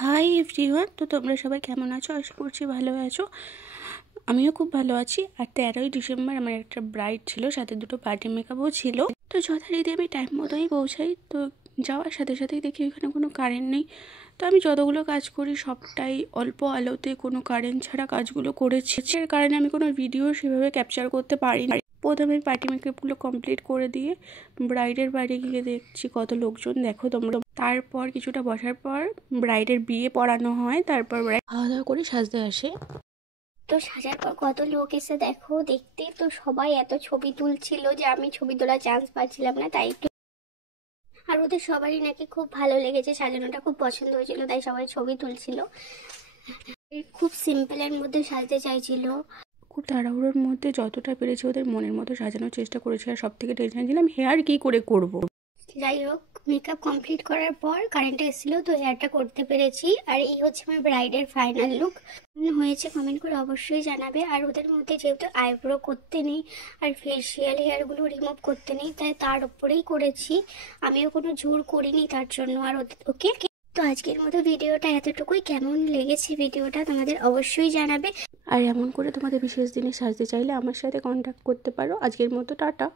Hi everyone, তো তোমরা সবাই কেমন আছো? আশা করছি ভালো আছো। আমিও খুব ভালো আছি। আর 13ই ডিসেম্বর আমার একটা ব্রাইড ছিল, সাথে দুটো পার্টি মেকআপও ছিল। তো যথারীতি আমি টাইম মতোই পৌঁছাই। তো যাওয়ার সাথে সাথেই দেখি ওখানে কোনো কারেন্ট নেই। তো আমি যতগুলো কাজ করি সবটাই অল্প আলোতে, কোনো কারেন্ট ছাড়া কাজগুলো করেছি। এর কারণে আমি কোনো ভিডিও সেভাবে ক্যাপচার করতে পারিনি। প্রথমে পার্টি মেকআপগুলো কমপ্লিট করে দিয়ে ব্রাইডের বাড়ি গিয়ে দেখছি কত লোকজন, দেখো তোমরা। তারপর কিছুটা বসার পর ব্রাইডের বিয়ে পড়ানো হয়, তারপর ব্রাইড খাওয়া দাওয়া করে সাজতে আসে। তো সাজার পর কত লোক এসে দেখো দেখতে, তো সবাই এত ছবি তুলছিল যে আমি ছবি তোলার চান্স পাচ্ছিলাম না, তাই একটু। আর ওদের সবারই নাকি খুব ভালো লেগেছে, সাজানোটা খুব পছন্দ হয়েছিল, তাই সবাই ছবি তুলছিল। খুব সিম্পলের মধ্যে সাজতে চাইছিল। খুব তাড়াহুড়োর মধ্যে যতটা পেরেছি ওদের মনের মতো সাজানোর চেষ্টা করেছি। আর সব থেকে টেনশন ছিলাম হেয়ার কি করে করব। যাই হোক, মেকআপ কমপ্লিট করার পর কারেন্ট এসেছিলো, তো হেয়ারটা করতে পেরেছি। আর এই হচ্ছে আমার ব্রাইডের ফাইনাল লুক। হয়েছে কমেন্ট করে অবশ্যই জানাবে। আর ওদের মধ্যে যেহেতু আইব্রো করতে নেই আর ফেসিয়াল হেয়ারগুলো রিমুভ করতে নেই, তাই তার উপরেই করেছি। আমিও কোনো জোর করিনি তার জন্য। আর ওকে, তো আজকের মতো ভিডিওটা এতটুকুই। কেমন লেগেছে ভিডিওটা তোমাদের অবশ্যই জানাবে। আর এমন করে তোমাদের বিশেষ দিনে সাজতে চাইলে আমার সাথে কন্ট্যাক্ট করতে পারো। আজকের মতো টাটা।